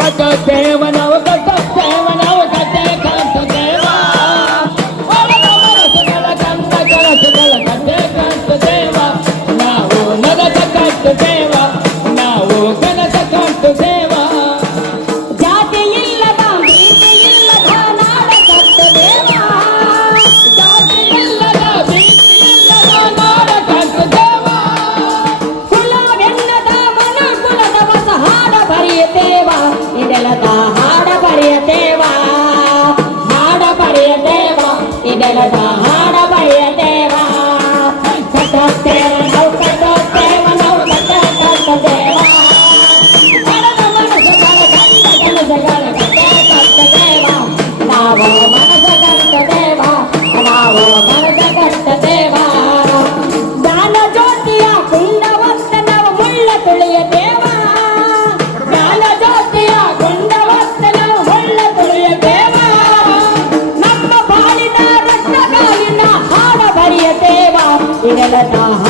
ಪದ ದೇವನ ನೆಲದ ಹಾಡ ಬರೆಯದೇವಾ ಹಾಡ ಬರೆಯದೇವಾ ಈ ನೆಲದ ಹಾಡ ಬರೆಯದೇವಾ ಜ್ಯೋತಿಯ ಕುಂಡ ಒತ್ತನವ ಮುಳ್ಳ ತುಳಿಯದೇ விடலதான்